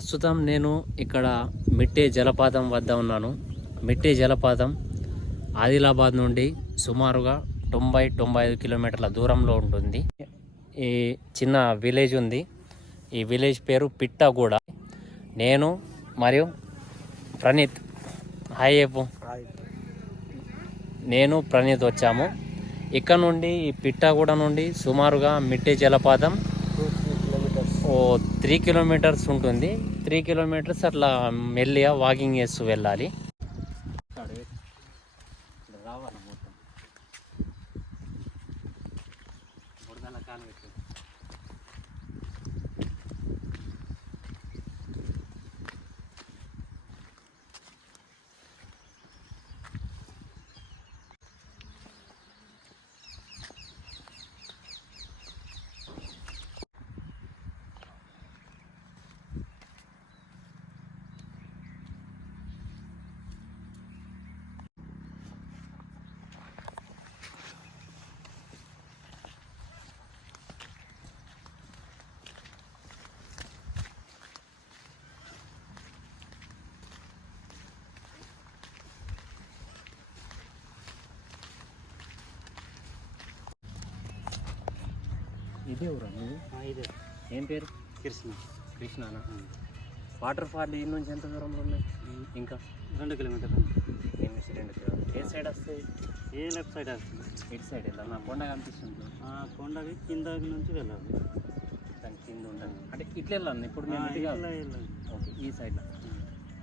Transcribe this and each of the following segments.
ప్రస్తుతం నేను ఇక్కడ మిట్టే జలపాతం వద్ద ఉన్నాను. మిట్టే జలపాతం ఆదిలాబాద్ నుండి సుమారుగా 90-95 కిలోమీటర్ల దూరంలో ఉంటుంది. ఈ చిన్న విలేజ్ ఉంది. ఈ విలేజ్ పేరు పిట్టగూడ. నేను మరియు ప్రణీత్, హాయ్ చెప్పు. నేను ప్రణీత్ వచ్చాము. ఇక్కడ నుండి ఈ పిట్టగూడ నుండి సుమారుగా మిట్టే జలపాతం 3 కిలోమీటర్స్ ఉంటుంది. 3 కిలోమీటర్స్ అట్లా మెల్లిగా వాకింగ్ చేస్తూ వెళ్ళాలి. ఇదే ఊరా నువ్వు? ఇదే. ఏం పేరు? కృష్ణనా? వాటర్ ఫాల్ ఈ నుంచి ఎంత దూరంలో ఉన్నాయి? ఇంకా 2 కిలోమీటర్లు. 2 కిలోమీటర్లు. ఏ సైడ్ వస్తాయి? ఏ లెఫ్ట్ సైడ్ వస్తుంది. ఇటు సైడ్ వెళ్ళాలి. నా కొండ కనిపిస్తుంది. కొండకి కింద నుంచి వెళ్ళాలి. దాని కింద ఉంటుంది అంటే ఇట్లా వెళ్ళాలి. ఇప్పుడు వెళ్ళాలి. ఓకే, ఈ సైడ్లో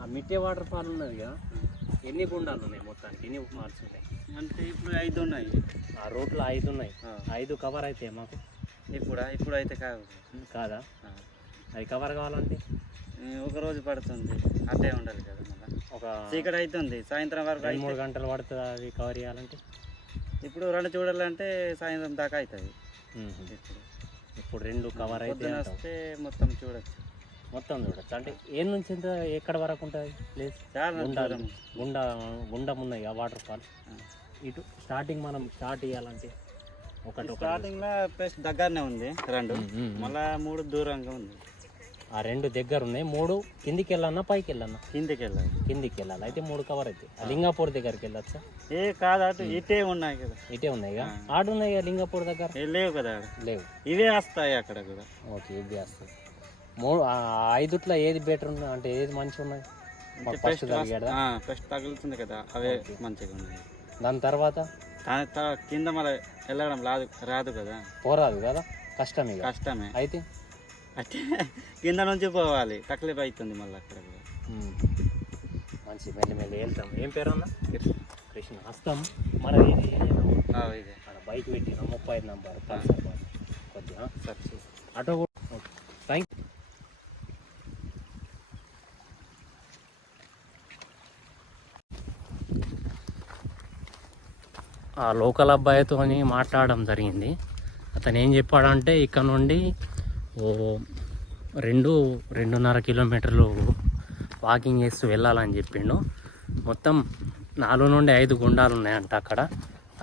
ఆ మిట్టే వాటర్ ఫాల్ ఉన్నది కదా, ఎన్ని గుండాలు ఉన్నాయి మొత్తానికి? ఎన్ని ఫాల్స్ ఉన్నాయి అంటే ఇప్పుడు 5 ఉన్నాయి. ఆ రోడ్లో 5 ఉన్నాయి. 5 కవర్ అయితే మాకు ఇప్పుడు అయితే కాదా? అది కవర్ కావాలంటే ఒక రోజు పడుతుంది. అట్టే ఉండాలి కదా. మళ్ళీ ఒక చీకటి అవుతుంది. సాయంత్రం వరకు 3 గంటలు పడుతుంది అది కవర్ చేయాలంటే. ఇప్పుడు 2 చూడాలంటే సాయంత్రం దాకా అవుతుంది. ఇప్పుడు 2 కవర్ అయితే వస్తే మొత్తం చూడొచ్చు. అంటే ఏ నుంచి ఎంత ఎక్కడ వరకు ఉంటుంది ప్లేస్? చాలా గుండం ఉన్నాయి ఆ వాటర్ ఫాల్. ఇటు స్టార్టింగ్ మనం స్టార్ట్ చేయాలంటే స్టార్టింగ్ లో ప్లేస్ దగ్గరనే ఉంది 2, మళ్ళా 3 దూరంగా ఉంది. ఆ 2 దగ్గర ఉన్నాయి. 3 కిందికి వెళ్ళాలన్నా పైకి వెళ్ళాలన్నా? కిందికి వెళ్ళాలి. అయితే 3 కవర్ అయితే లింగాపూర్ దగ్గరికి వెళ్ళొచ్చా? కాదు, అటు ఇటే ఉన్నాయి కదా. ఇటే ఉన్నాయి కదా, ఆడున్నాయి కదా లింగాపూర్ దగ్గర. లేవు కదా, లేవు. ఇవే వస్తాయి అక్కడ కూడా. ఓకే, ఇవే వస్తాయి. 5 ఏది బెటర్ ఉన్నాయి అంటే ఏది మంచిగా ఉన్నాయి? ఫస్ట్ తగులుతుంది కదా, అవే మంచిగా ఉన్నాయి. దాని తర్వాత కింద మళ్ళీ వెళ్ళడం రాదు కదా, పోరాదు కదా, కష్టమే. అయితే కింద నుంచి పోవాలి, తక్లీఫ్ అవుతుంది మళ్ళీ అక్కడ కూడా. మంచి మెల్లి వెళ్తాం. ఏం పేరు అన్న? కృష్ణ. వస్తాం. మన ఇదే బైక్ పెట్టిన 35 నంబర్ కొద్దిగా ఆటో కూడా. Thank you. ఆ లోకల్ అబ్బాయితో మాట్లాడడం జరిగింది. అతను ఏం చెప్పాడంటే ఇక్కడ నుండి 2-2.5 కిలోమీటర్లు వాకింగ్ చేస్తూ వెళ్ళాలని చెప్పిండు. మొత్తం 4 నుండి 5 గుండాలు ఉన్నాయంట అక్కడ.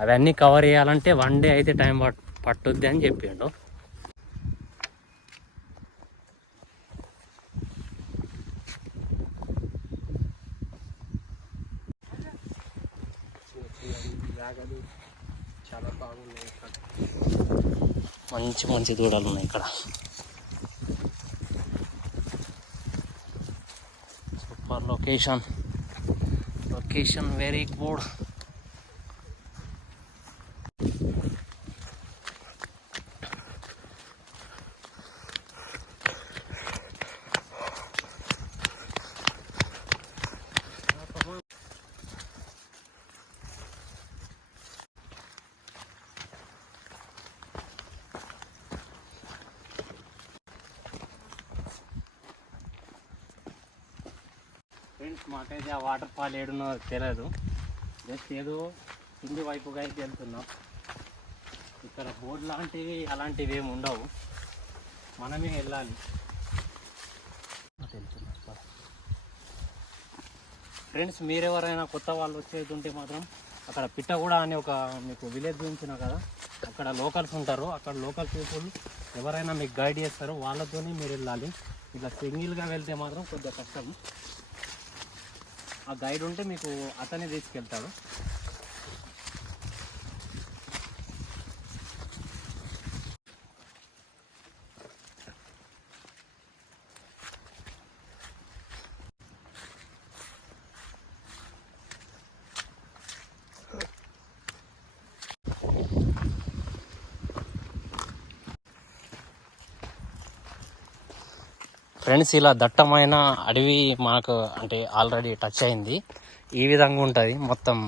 అవన్నీ కవర్ చేయాలంటే 1 డే అయితే టైం పట్టుద్ది అని చెప్పిండు. చాలా బాగున్నాయి. మంచి దూడలు ఉన్నాయి ఇక్కడ. Super location very good. Friends, మాకైతే ఆ వాటర్ ఫాల్ ఏడున్నో తెలియదు. జస్ట్ ఏదో కింది వైపుగా అయితే వెళ్తున్నాం. ఇక్కడ బోర్డు లాంటివి అలాంటివి ఏమి ఉండవు, మనమే వెళ్ళాలి. ఫ్రెండ్స్, మీరెవరైనా కొత్త వాళ్ళు వచ్చేది ఉంటే మాత్రం అక్కడ పిట్టగూడ అనే ఒక మీకు విలేజ్ చూపించిన కదా, అక్కడ లోకల్స్ ఉంటారు. అక్కడ లోకల్ పీపుల్ ఎవరైనా మీకు గైడ్ చేస్తారో వాళ్ళతోనే మీరు వెళ్ళాలి. ఇట్లా సింగిల్గా వెళ్తే మాత్రం కొద్దిగా కష్టం. ఆ గైడ్ ఉంటే మీకు అతనే తీసుకెళ్తాడు. ఫ్రెండ్స్, ఇలా దట్టమైన అడవి మాకు అంటే ఆల్రెడీ టచ్ అయింది. ఈ విధంగా ఉంటుంది మొత్తం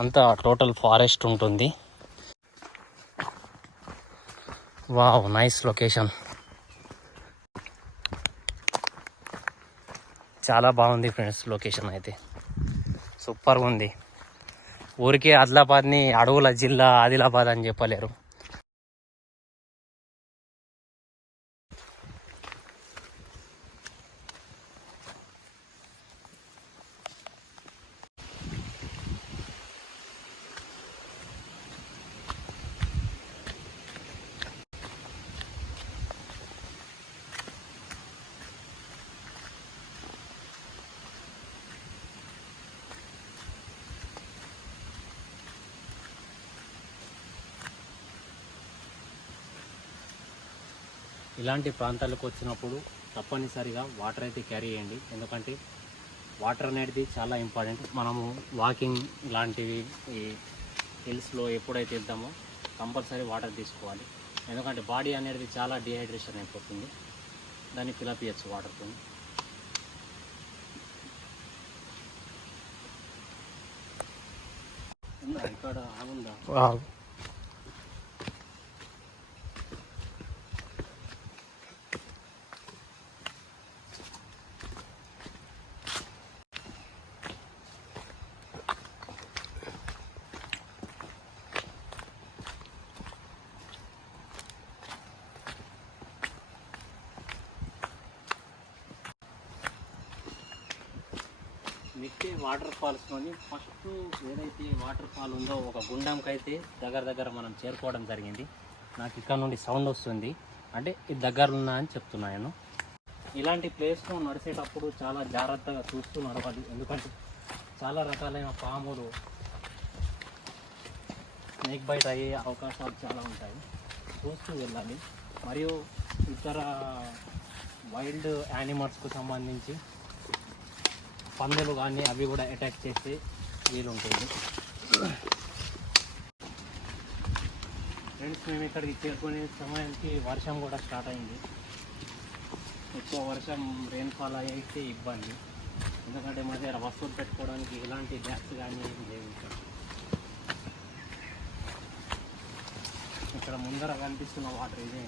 అంతా, టోటల్ ఫారెస్ట్ ఉంటుంది. వావ్, నైస్ లొకేషన్, చాలా బాగుంది ఫ్రెండ్స్. లొకేషన్ అయితే సూపర్గా ఉంది. ఊరికే ఆదిలాబాద్ని అడవుల జిల్లా ఆదిలాబాద్ అని చెప్పలేరు. ఇలాంటి ప్రాంతాలకు వచ్చినప్పుడు తప్పనిసరిగా వాటర్ అయితే క్యారీ చేయండి. ఎందుకంటే వాటర్ అనేది చాలా ఇంపార్టెంట్. మనము వాకింగ్ లాంటివి ఈ హిల్స్లో ఎప్పుడైతే వెళ్తామో కంపల్సరీ వాటర్ తీసుకోవాలి. ఎందుకంటే బాడీ అనేది చాలా డిహైడ్రేషన్ అయిపోతుంది. దాన్ని ఫిలప్ చేయొచ్చు వాటర్తో. ఇక్కడ ఆగుందా? మిట్టే వాటర్ ఫాల్స్లోని ఫస్ట్ ఏదైతే వాటర్ ఫాల్ ఉందో ఒక గుండంకి అయితే దగ్గర మనం చేరుకోవడం జరిగింది. నాకు ఇక్కడ నుండి సౌండ్ వస్తుంది, అంటే ఇది దగ్గర ఉన్నా అని చెప్తున్నాను. ఇలాంటి ప్లేస్లో నడిచేటప్పుడు చాలా జాగ్రత్తగా చూస్తూ నడవాలి. ఎందుకంటే చాలా రకాలైన పాములు స్నేక్ బైట్ అయ్యే అవకాశాలు చాలా ఉంటాయి. చూస్తూ వెళ్ళాలి. మరియు ఇతర వైల్డ్ యానిమల్స్కు సంబంధించి పందులు కానీ అవి కూడా అటాక్ చేసే వీలుంటుంది. ఫ్రెండ్స్, మేము ఇక్కడికి చేరుకునే సమయానికి వర్షం కూడా స్టార్ట్ అయింది. ఎక్కువ వర్షం రెయిన్ఫాల్ అయితే ఇబ్బంది. ఎందుకంటే మా దగ్గర వస్తువులు పెట్టుకోవడానికి ఎలాంటి బ్యాగ్స్ కానీ లేవు. ఇక్కడ ముందర కనిపిస్తున్న వాటర్ ఇదే.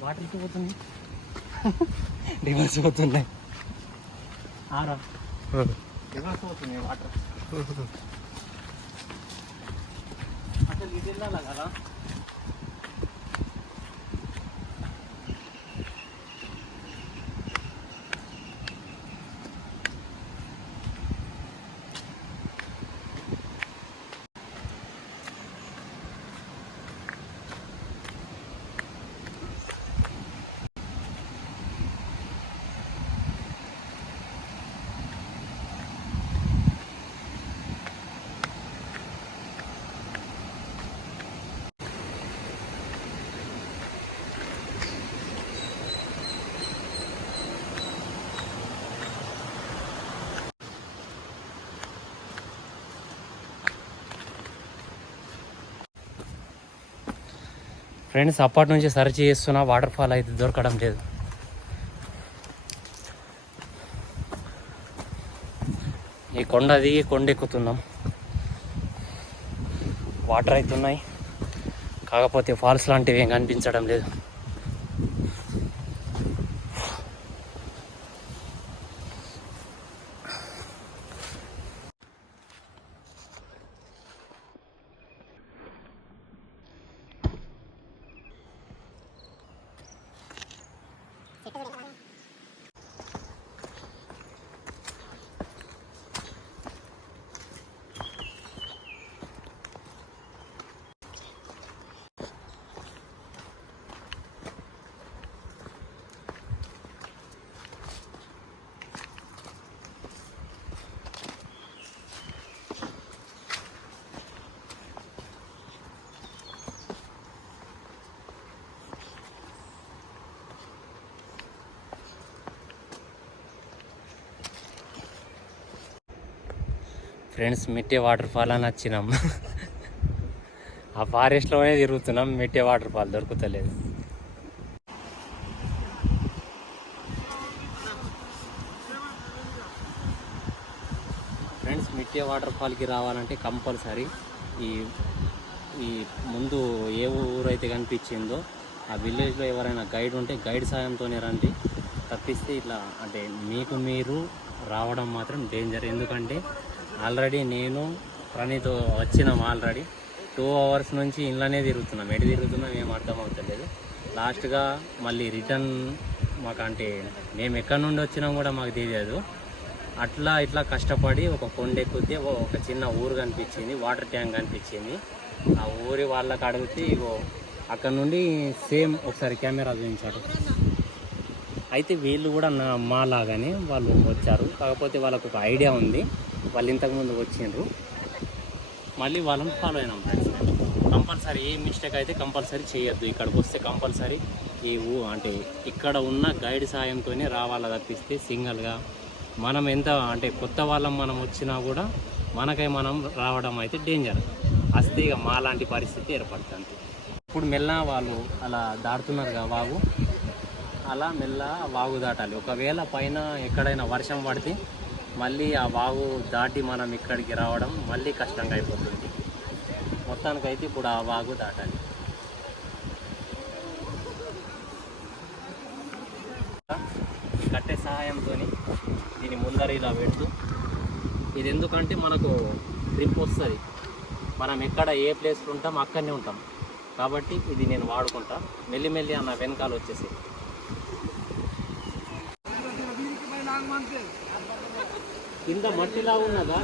వాటర్ ఇటు పోతుంది, రివర్స్ పోతున్నాయి. రివర్స్ పోతుంది వాటర్. అసలు ఇది వెళ్ళాలా కదా? ఫ్రెండ్స్, అప్పటి నుంచి సెర్చ్ చేస్తున్నా, వాటర్ ఫాల్ అయితే దొరకడం లేదు. ఈ కొండ దిగి కొండ ఎక్కుతున్నాం. వాటర్ అయితే ఉన్నాయి, కాకపోతే ఫాల్స్ లాంటివి ఏం కనిపించడం లేదు. ఫ్రెండ్స్ మిట్టే వాటర్ ఫాల్ అని వచ్చినాం. ఆ ఫారెస్ట్లోనే తిరుగుతున్నాం, మిట్టే వాటర్ ఫాల్ దొరుకుతలేదు. ఫ్రెండ్స్ మిట్టే వాటర్ ఫాల్కి రావాలంటే కంపల్సరీ ఈ ఈ ముందు ఏ ఊరు అయితే కనిపించిందో ఆ విలేజ్లో ఎవరైనా గైడ్ ఉంటే గైడ్ సాయంతోనే రండి. తప్పిస్తే ఇట్లా అంటే మీకు మీరు రావడం మాత్రం డేంజర్. ఎందుకంటే ఆల్రెడీ నేను ప్రణీత్ వచ్చినాం ఆల్రెడీ 2 hours నుంచి ఇంట్లోనే తిరుగుతున్నాం. ఎటు తిరుగుతున్నాం ఏం అర్థం అవుతలేదు. లాస్ట్గా మళ్ళీ రిటర్న్ మాకు అంటే మేము ఎక్కడి నుండి వచ్చినాం కూడా మాకు తెలియదు. అట్లా ఇట్లా కష్టపడి ఒక కొండ ఎక్కుతే ఒక చిన్న ఊరు కనిపించింది, వాటర్ ట్యాంక్ కనిపించింది. ఆ ఊరి వాళ్ళకి అడిగితే ఇగో అక్కడ నుండి సేమ్ ఒకసారి కెమెరా చూపించారు. అయితే వీళ్ళు కూడా మాలాగానే వాళ్ళు వచ్చారు. కాకపోతే వాళ్ళకు ఒక ఐడియా ఉంది, వాళ్ళు ఇంతకుముందు వచ్చిండ్రు. మళ్ళీ వాళ్ళని ఫాలో అయినాం ఫ్రెండ్స్. కంపల్సరీ ఏ మిస్టేక్ అయితే కంపల్సరీ చేయొద్దు. ఇక్కడికి వస్తే కంపల్సరీ ఈ అంటే ఇక్కడ ఉన్న గైడ్ సాయంతోనే రావాలా. తప్పిస్తే సింగల్గా మనం ఎంత అంటే కొత్త వాళ్ళం మనం వచ్చినా కూడా మనకై మనం రావడం అయితే డేంజర్. వస్తే ఇక మాలాంటి పరిస్థితి ఏర్పడుతుంది. ఇప్పుడు మెల్ల వాళ్ళు అలా దాటుతున్నారుగా వాగు, అలా మెల్ల వాగు దాటాలి. ఒకవేళ పైన ఎక్కడైనా వర్షం పడితే మళ్ళీ ఆ వాగు దాటి మనం ఇక్కడికి రావడం మళ్ళీ కష్టంగా అయిపోతుంది. మొత్తానికైతే ఇప్పుడు ఆ వాగు దాటాలి. కట్టె సహాయంతో దీని ముందర ఇలా పెడుతూ, ఇది ఎందుకంటే మనకు ట్రిప్ వస్తుంది. మనం ఎక్కడ ఏ ప్లేస్లో ఉంటాం అక్కడనే ఉంటాం కాబట్టి ఇది నేను వాడుకుంటా. మెల్లిమెల్లి అన్న వెనకాల వచ్చేసి కింద మట్టిలా ఉన్నదా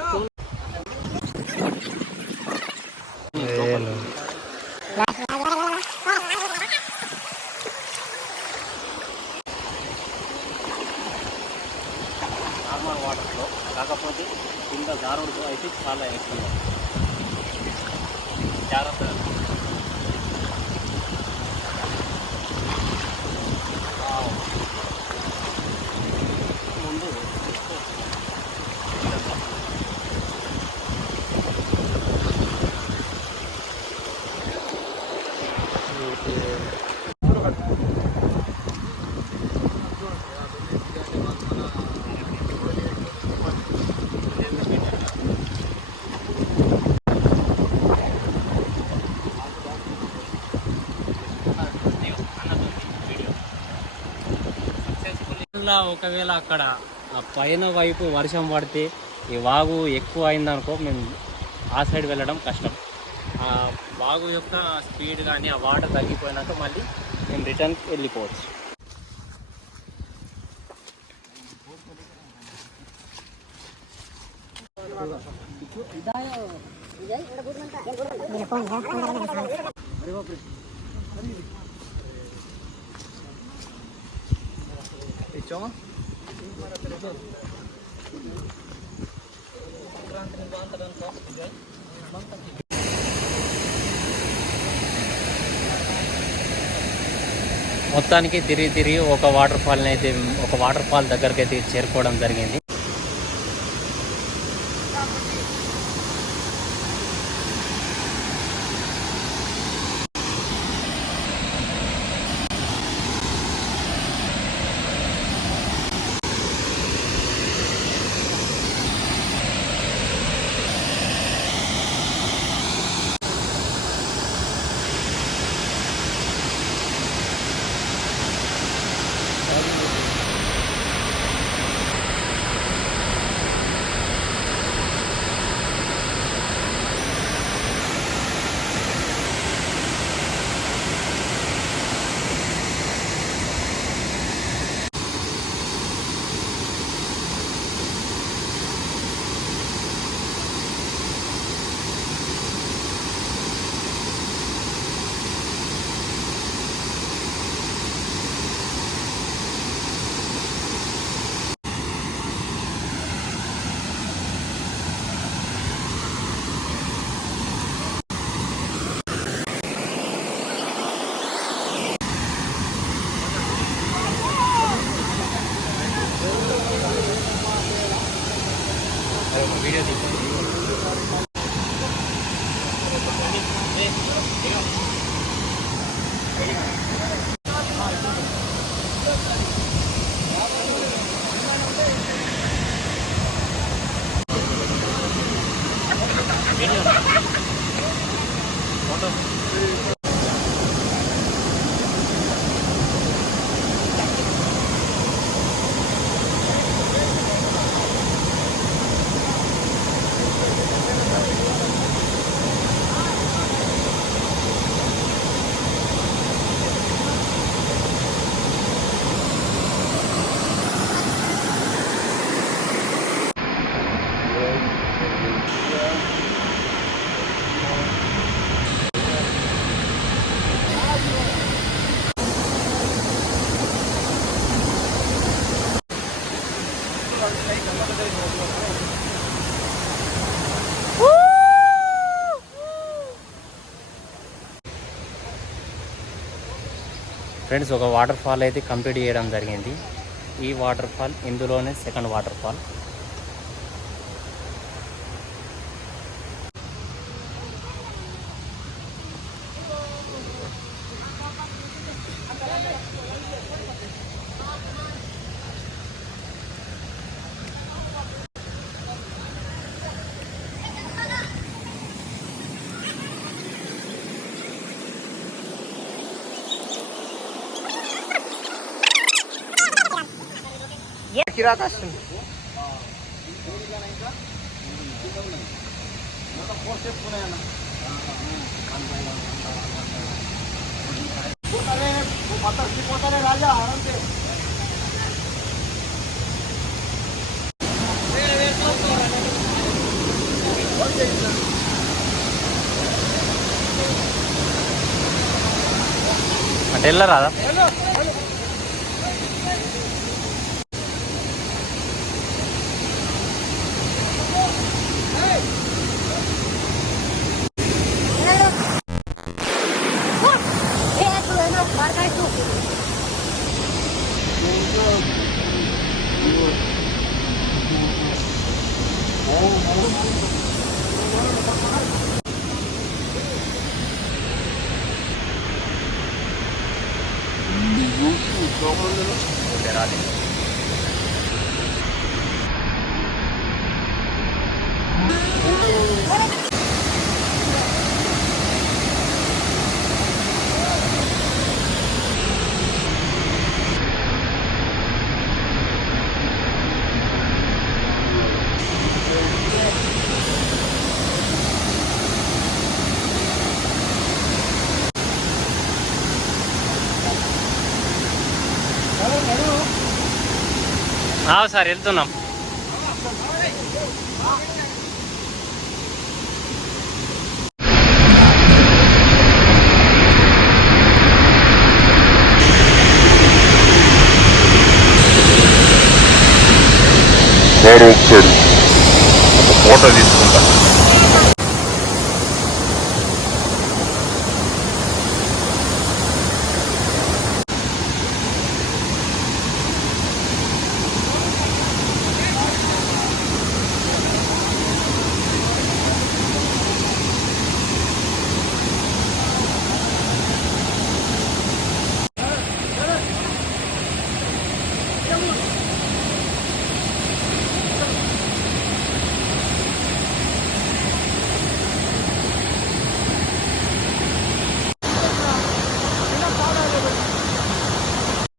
నార్మల్ వాటర్లో, కాకపోతే కింద జారుడుతో అయితే చాలా ఎక్కువ జాగ్రత్త. ముందు ఒకవేళ అక్కడ ఆ పైన వైపు వర్షం పడితే ఈ వాగు ఎక్కువ అయిందనుకో మేము ఆ సైడ్ వెళ్ళడం కష్టం. ఆ వాగు యొక్క స్పీడ్ కానీ ఆ వాటర్ తగ్గిపోయినాక మళ్ళీ మేము రిటర్న్కి వెళ్ళిపోవచ్చు. మొత్తానికి తిరిగి ఒక వాటర్ ఫాల్ దగ్గరికి అయితే చేరుకోవడం జరిగింది. వీడియో తీసుకోండి. ఫ్రెండ్స్, ఒక వాటర్ ఫాల్ అయితే కంప్లీట్ చేయడం జరిగింది. ఈ వాటర్ ఫాల్ ఇందులోనే సెకండ్ వాటర్ ఫాల్. అంటే వెళ్ళరాదా? సార్ వెళ్తున్నాం. ఒకసారి ఒక ఫోటో తీసుకుంటా.